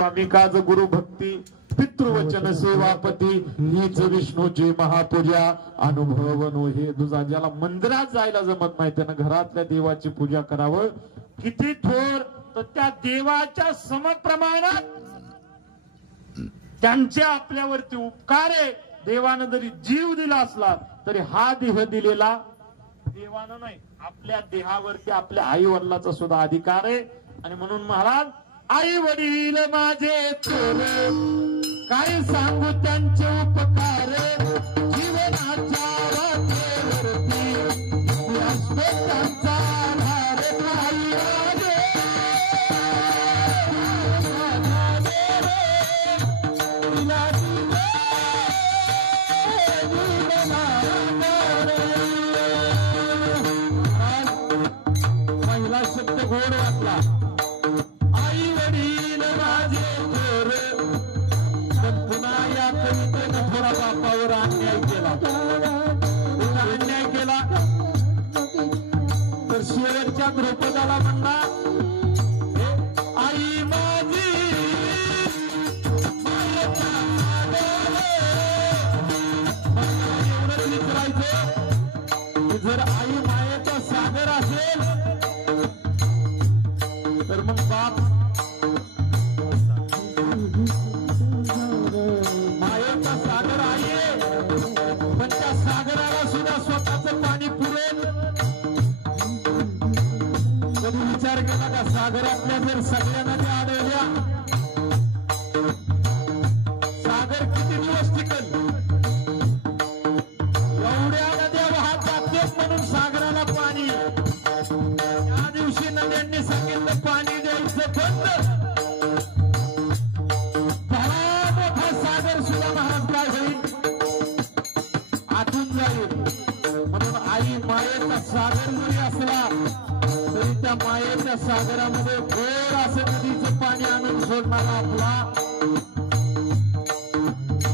काज गुरु भक्ती पितृवचन सेवापती हीच विष्णूची महापूजा अनुभवनो हे तुझा ज्याला मंदिरात जायला जमत नाही त्यानं घरातल्या देवाची पूजा करावं किती थोर तर त्या देवाच्या समप्रमाणात त्यांच्या आपल्यावरती उपकार आहे। देवानं जरी जीव दिला असला तरी हा देह दिलेला देवानं नाही आपल्या देहावरती आपल्या आई वडिलाचा सुद्धा अधिकार आहे। आणि म्हणून महाराज आई वडील माझे थोर काय सांगू त्यांचे उपकार जीवनाच्या वाटेवरती असतो त्यांचा आधार आई माझे पहिला शब्द गोड वाटला आई वडील माझे थोर पण पुन्हा या कवितेनं थोडा बापावर अन्याय केला अन्याय केला तर शेवटच्या द्रौपदाला म्हणला आई माझी एवढंच विचारायचं की जर आई मायेचा सागर असेल तर मग बाप मायेचा सागर आहे पण त्या सागराला सुद्धा स्वतःच पाणी पुरेल। कधी विचार केला का सागरातल्या जर सगळ्या नद्या आढळल्या सागर किती दिवस टिकेल? एवढ्या नद्या वाहत जातात म्हणून सागराला पाणी त्या दिवशी नद्यांनी सांगितलं पाणी द्यायचं बंद भला मोठा सागर सुद्धा महाराज काय होईल आतून जाईल। म्हणून आई मायेचा सागर जरी असला तरी त्या मायेच्या सागरामध्ये गोड असं नदीचं पाणी आणून सोडणारा आपला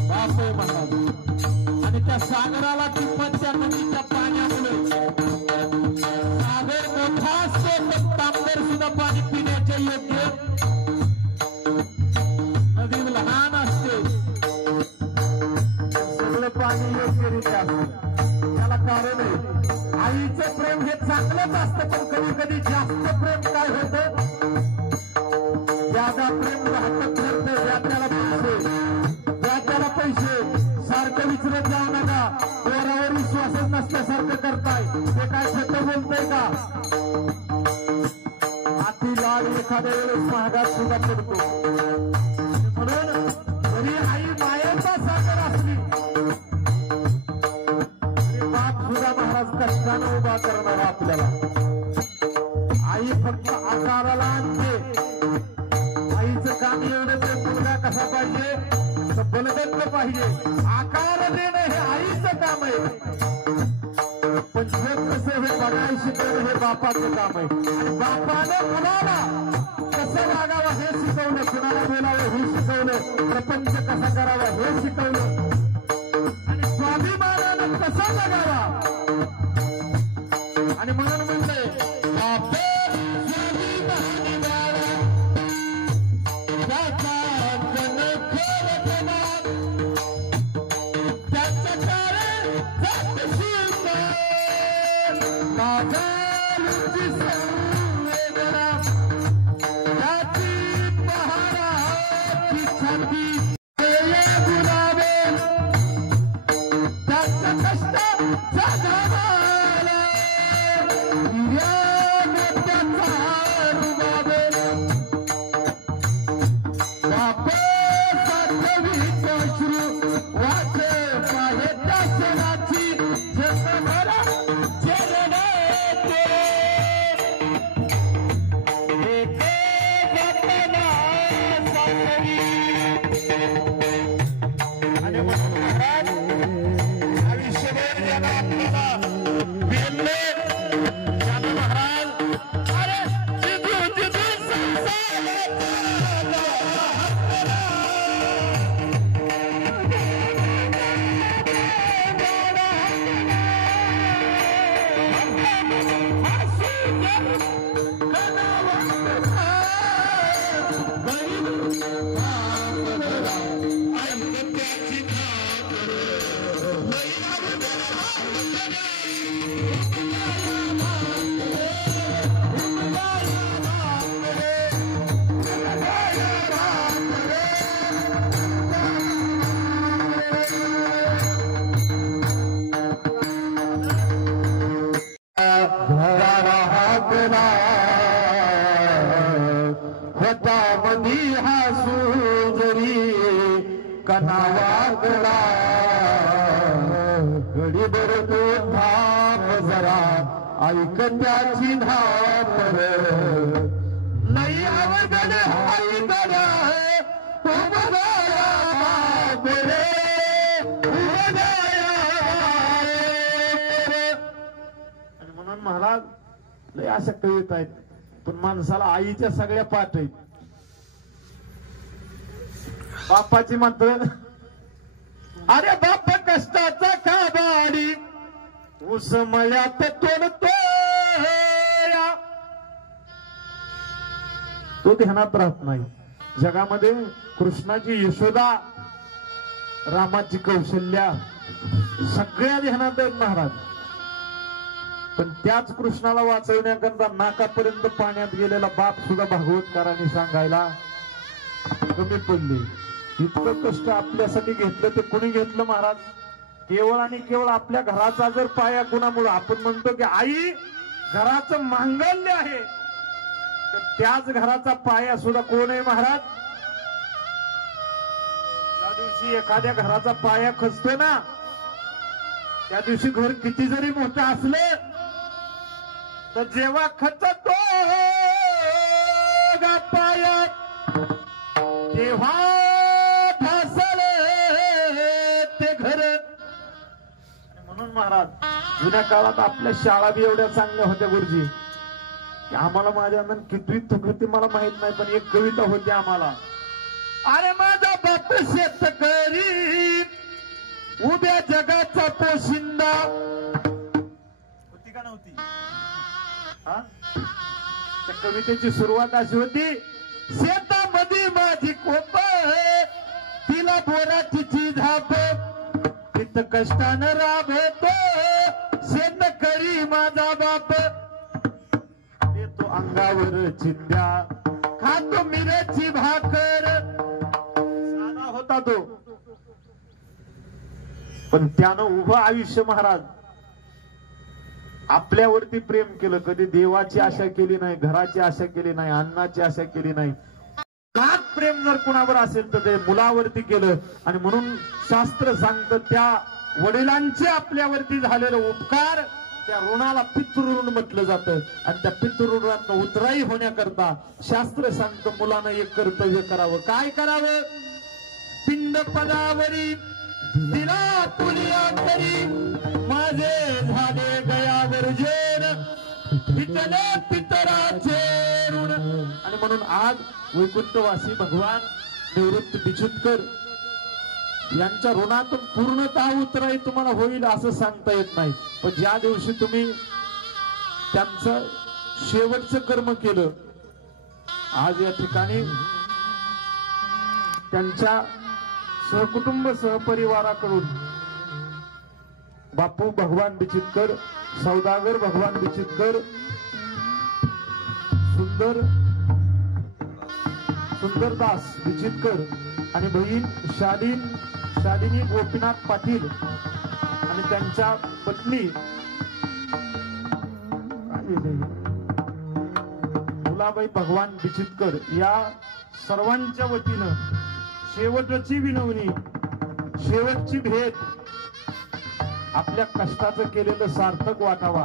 बाप आहे महाराज। आणि त्या सागराला किंमत त्या नदीच्या पाण्यामुळे सागर मोठा असतो पण तांबर सुद्धा पाणी पिण्याचे योग्य नदी लहान असते सगळं पाणी योग्यरित्या असते त्याला कारण आहे आईचं प्रेम हे चांगलंच असतं पण कधी कधी जास्त प्रेम काय होतं ज्यादा प्रेम राहतं ठरतं त्याला पैसे सारखं विचारत जाऊ नका पोरावर विश्वासच नसल्यासारखं करताय ते काय खोटं बोलतंय का? अति लाड एखाद्या वेळेस महागात सुद्धा पडतो। म्हणून जरी आई मायेचा सागर असली तरी बाप सुद्धा महाराज कष्टानं उभा करणार आपल्याला। आई फक्त आकाराला आणते आईचं काम एवढंच मुलगा कसा पाहिजे तर बलदत्त पाहिजे आकार देणं हे आईचं काम आहे पण जग कसं हे बघायला शिकवणं हे बापाचं काम आहे। आणि बापानं मुलाला कसं वागावं हे शिकवलं कुणाला बोलावं हे शिकवलं प्रपंच कसा करावा हे शिकवलं आणि स्वाभिमानानं कसा जगावा। आणि म्हणून म्हणले Bye. असू जरी कनावाकडा गडीभर तो थांब जरा ऐक त्याची धापर नाही अवघड अवघड आणि म्हणून महाराज लय अशा कविता आहेत पण माणसाला आईच्या सगळ्या पाठ आहेत. बापाची मात्र अरे बाप कष्टाचा काबाडी ऊस मळ्यात तोडतो तो ध्यानात राहत नाही. जगामध्ये कृष्णाची यशोदा रामाची कौशल्या सगळ्या ध्यानात आहेत महाराज. पण त्याच कृष्णाला वाचवण्याकरता नाकापर्यंत पाण्यात गेलेला बाप सुद्धा भागवतकारांनी सांगायला कमी पडले. इतकं कष्ट आपल्यासाठी घेतलं ते कुणी घेतलं महाराज? केवळ आणि केवळ आपल्या घराचा जर पाया कुणामुळे आपण म्हणतो की आई घराचं मांगल्य आहे तर त्याच घराचा पाया सुद्धा कोण आहे महाराज? ज्या दिवशी एखाद्या घराचा पाया खचतो ना त्या दिवशी घर किती जरी मोठं असलं तर जेव्हा खचतो पाया तेव्हा ते घर. म्हणून महाराज जुन्या काळात आपल्या शाळा बी एवढ्या चांगल्या होत्या गुरुजी की आम्हाला माझ्या कितवीत होती मला माहित नाही पण एक कविता होती आम्हाला. अरे माझा बाप शेतकरी उभ्या जगाचा पोशिंदा होती का नव्हती? त्या कवितेची सुरुवात अशी होती शेतामध्ये माझी कोप तिला बोराची झाप तिथं कष्टानं राबतो शेतकरी माझा बाप येतो अंगावर चिंध्या खातो मिरची भाकर. साधा होता तो पण त्यानं उभं आयुष्य महाराज आपल्यावरती प्रेम केलं. कधी देवाची आशा केली नाही, घराची आशा केली नाही, अन्नाची आशा केली नाही. कात प्रेम जर कुणावर असेल तर ते मुलावरती केलं. आणि म्हणून शास्त्र सांगतं त्या वडिलांचे आपल्यावरती झालेलं उपकार त्या ऋणाला पितृऋण म्हटलं जातं. आणि त्या पितृऋणातनं उतराई होण्याकरता शास्त्र सांगतं मुलानं एक कर्तव्य करावं. काय करावं? पिंड पदावरी दिला पुलिया तरी माझे झाले गयावर जेन पितले पितराचे ऋण. आणि म्हणून आज वैकुंठवासी भगवान निवृत्त बिचुतकर यांच्या ऋणातून पूर्णतः उतराई तुम्हाला होईल असं सांगता येत नाही. पण ज्या दिवशी तुम्ही त्यांचं शेवटचं कर्म केलं आज या ठिकाणी त्यांच्या सहकुटुंब सहपरिवाराकडून बापू भगवान बिचितकर, सौदागर भगवान बिचितकर, सुंदरदास बिचितकर आणि बहीण शालिनी गोपीनाथ पाटील आणि त्यांच्या पत्नी मुलाबाई भगवान बिचितकर या सर्वांच्या वतीनं शेवटची विनवणी, शेवटची भेट आपल्या कष्टाचं केलेलं सार्थक वाटावा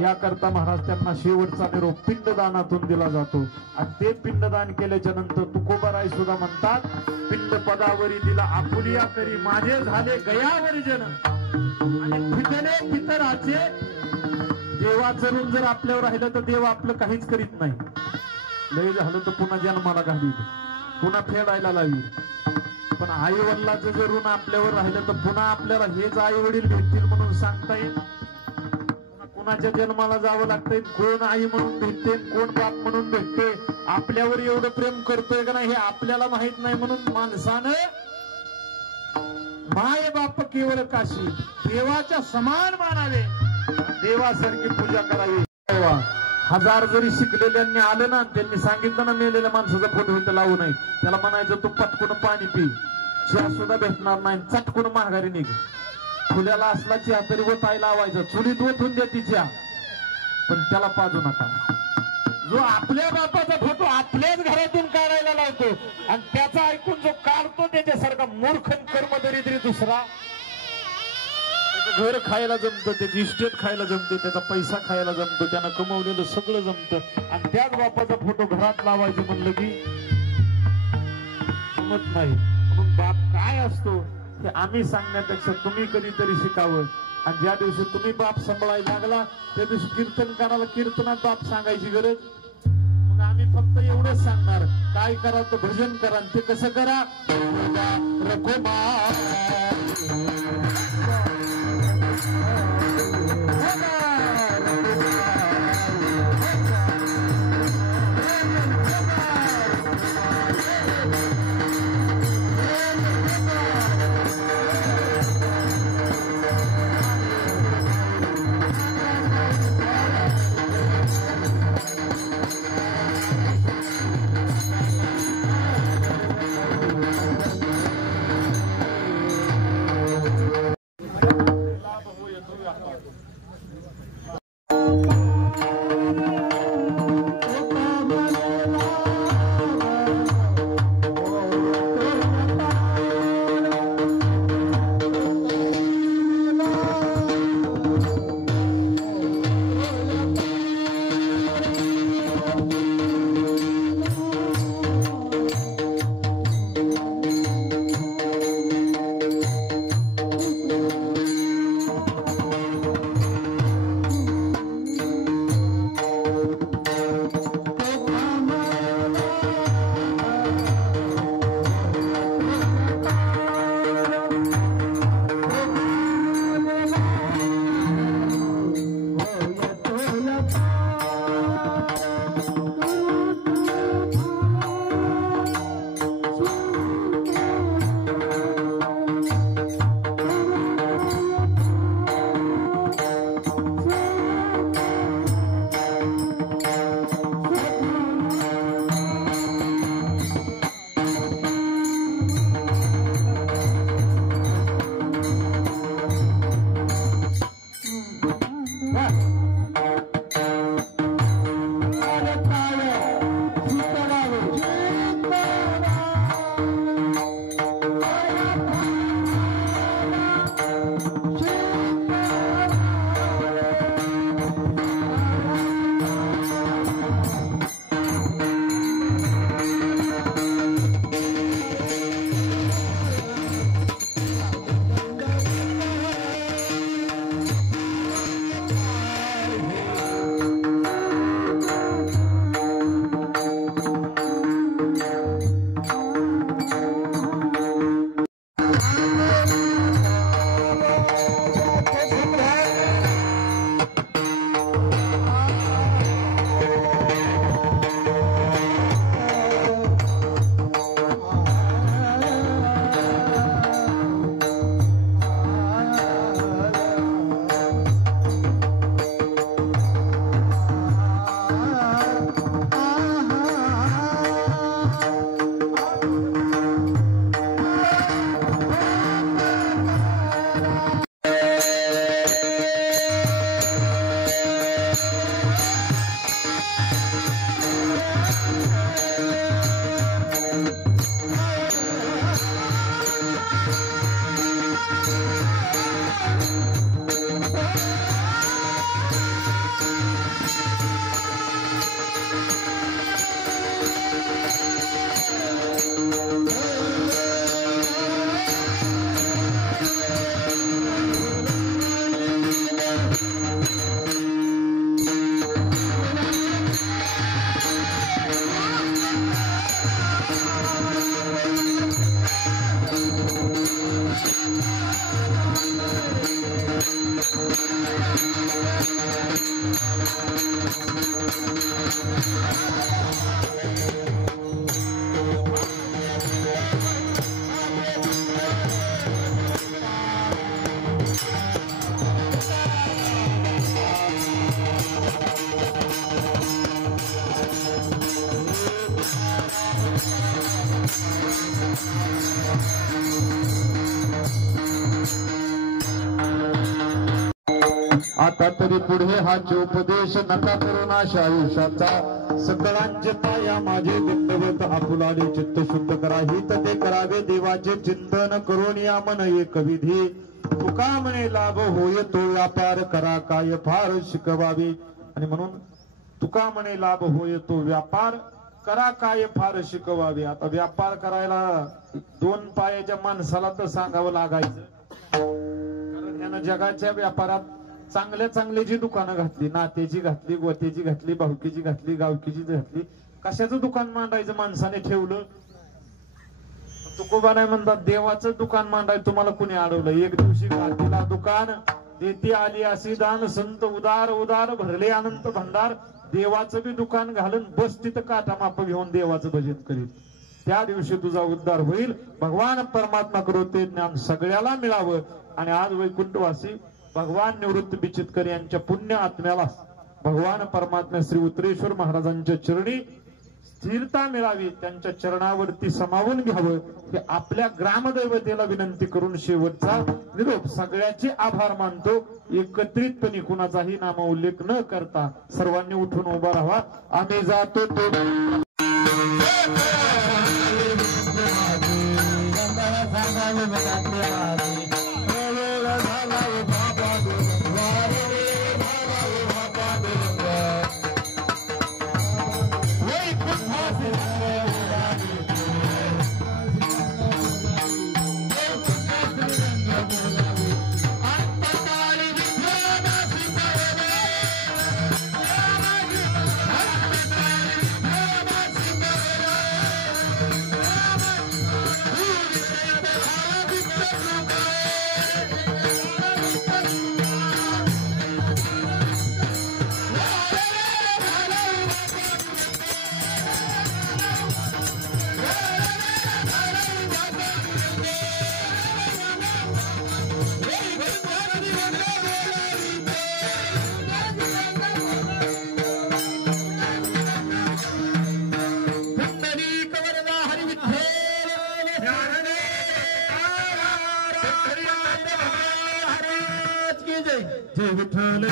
याकरता महाराज त्यांना शेवटचा निरोप पिंडदानातून दिला जातो. आणि ते पिंडदान केल्याच्या नंतर तुकोबाराय सुद्धा म्हणतात पिंड पदावरी दिला आपुलिया करी माझे झाले गयावरी जन. आणि पितले पितराचे देवाचं ऋण जर आपल्यावर राहिलं तर देव आपलं काहीच करीत नाही. लय झालं तर पुन्हा जन्माला घालील, पुन्हा फेडायला लावी. पण आई वडिलाचं जर ऋण आपल्यावर राहिलं तर पुन्हा आपल्याला हेच आई वडील भेटतील म्हणून सांगता येईल. कुणाच्या जन्माला जावं लागतंय, कोण आई म्हणून भेटते, कोण बाप म्हणून भेटते, आपल्यावर एवढं प्रेम करतोय का नाही हे आपल्याला माहित नाही. म्हणून माणसानं माय बाप केवळ काशी देवाच्या समान मानावे, देवासारखी पूजा करावी. हजार जरी शिकलेल्यांनी आलं ना त्यांनी सांगितलं ना मेलेल्या माणसाचा फोटो इथं लावू नये, त्याला म्हणायचं तू पटकून पाणी पी, चहा सुद्धा भेटणार नाही, चटकून महागारी निघ. फुल्याला असला चहा तरी वताय लावायचं, चुलीत ओतून द्या ती चहा, पण त्याला पाजू नका. जो आपल्या बापाचा फोटो आपल्याच घरातून काढायला लावतो आणि त्याचा ऐकून जो काढतो त्याच्यासारखा मूर्ख कर्म दरिद्री दुसरा. घर खायला जमतं, त्याची इस्टेट खायला जमते, त्याचा पैसा खायला जमतो, त्यानं कमवलेलं सगळं जमतं आणि त्याच बापाचा फोटो घरात लावायचं म्हणलं की जमत नाही. म्हणून बाप काय असतो हे आम्ही सांगण्यापेक्षा तुम्ही कधीतरी शिकावं. आणि ज्या दिवशी तुम्ही बाप सांभाळायला लागला त्या दिवशी कीर्तनकाराला कीर्तनात बाप सांगायची गरज. मग आम्ही फक्त एवढंच सांगणार, काय करा तर भजन करा. ते कसं करा, आता तरी पुढे हाच उपदेश नका करुणाश आयुष्याचा सकळांचे पाया माझे दंडवत आपुलाने चित्त शुद्ध करा हित ते करावे देवाचे चिंतन करून या मन एक विधी तुका म्हणे लाभ होय तो व्यापार करा काय फार शिकवावे आणि म्हणून तुका म्हणे लाभ होय तो व्यापार करा काय फार शिकवावे. आता व्यापार करायला दोन पायाच्या माणसाला तर सांगावं लागायचं कारण यानं जगाच्या व्यापारात चांगल्या चांगली जी दुकानं घातली नात्याची घातली गोत्याची घातली भावकीची घातली गावकीची घातली कशाचं दुकान मांडायचं माणसाने ठेवलं. तुकोबा नाही म्हणतात देवाचं दुकान मांडायचं तुम्हाला कुणी अडवलं. एक दिवशी घातलेला दुकान देती आली अशी दान संत उदार उदार भरले अनंत भंडार देवाचं बी दुकान घालून बस तिथं काटा माप घेऊन देवाचं भजन करीत त्या दिवशी तुझा उद्धार होईल. भगवान परमात्मा करो ते ज्ञान सगळ्याला मिळावं. आणि आज वैकुंठवासी भगवान निवृत्त बिचितकर यांच्या पुण्य आत्म्याला भगवान परमात्मा श्री उत्तरेश्वर महाराजांच्या चरणी स्थिरता मिळावी त्यांच्या चरणावरती समावून घ्यावं हे आपल्या ग्रामदैवतेला विनंती करून शेवटचा निरोप. सगळ्याचे आभार मानतो. एकत्रितपणे कुणाचाही नाम उल्लेख न करता सर्वांनी उठून उभा राहावा. आम्ही जातो तो जय विठ्ठल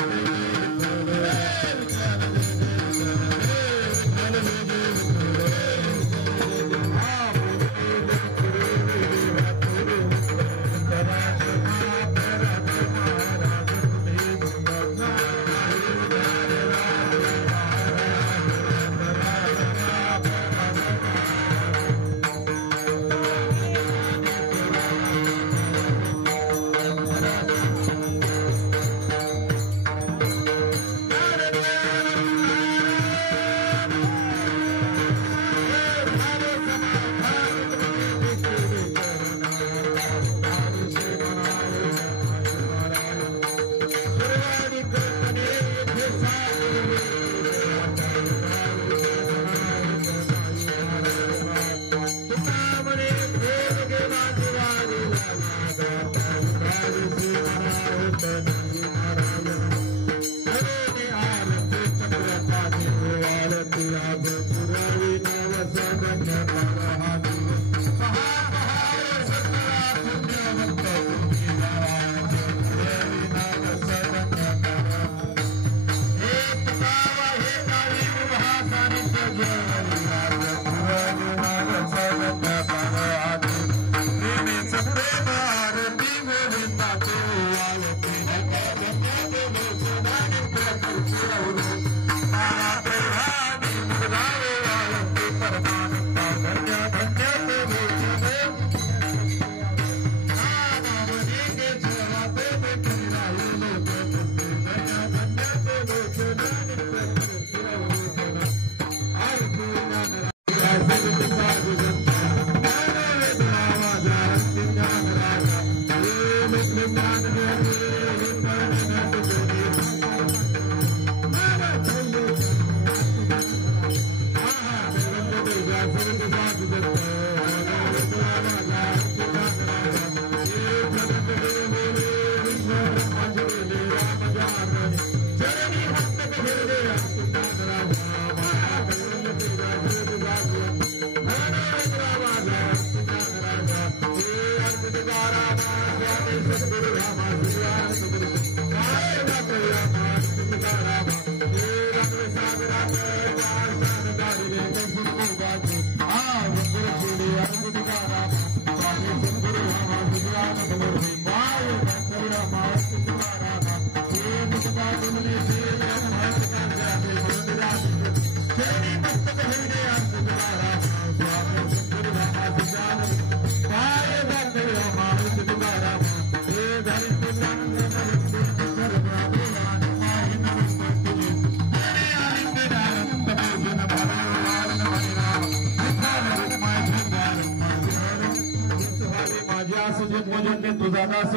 असू दे पूजन तुझा दास